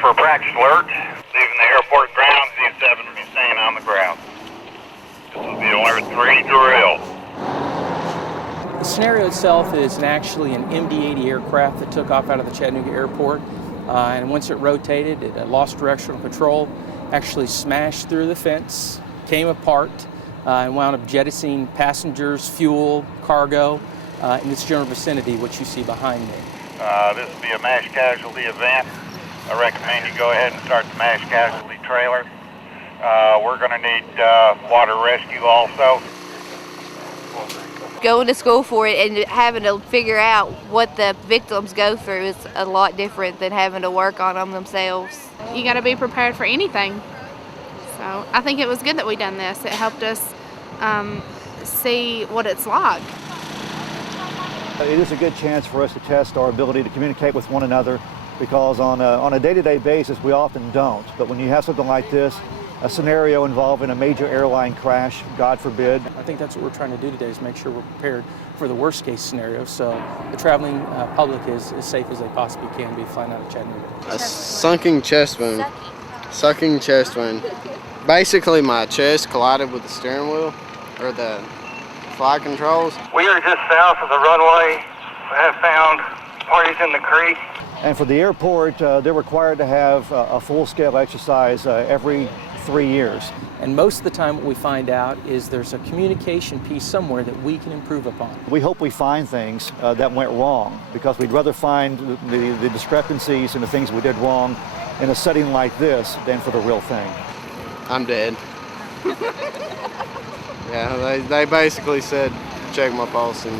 for practice alert. Leaving the airport grounds, D7 will be staying on the ground. This will be alert 3 drill. The scenario itself is actually an MD-80 aircraft that took off out of the Chattanooga Airport, and once it rotated, it lost directional control, actually smashed through the fence, came apart, and wound up jettisoning passengers, fuel, cargo in this general vicinity, which you see behind me. This will be a mass casualty event. I recommend you go ahead and start the mass casualty trailer. We're going to need water rescue also. Going to school for it and having to figure out what the victims go through is a lot different than having to work on them themselves. You got to be prepared for anything. So I think it was good that we done this. It helped us see what it's like. It is a good chance for us to test our ability to communicate with one another, because on a day-to-day basis we often don't. But when you have something like this, a scenario involving a major airline crash, God forbid. I think that's what we're trying to do today, is make sure we're prepared for the worst case scenario, so the traveling public is as safe as they possibly can be flying out of Chattanooga. A sunken chest wound. Sucking chest wound. Basically my chest collided with the steering wheel, or the flight controls. We are just south of the runway. We have found parties in the creek. And for the airport, they're required to have a full-scale exercise every 3 years. And most of the time what we find out is there's a communication piece somewhere that we can improve upon. We hope we find things that went wrong, because we'd rather find the discrepancies and the things we did wrong in a setting like this than for the real thing. I'm dead. Yeah, they basically said check my pulse and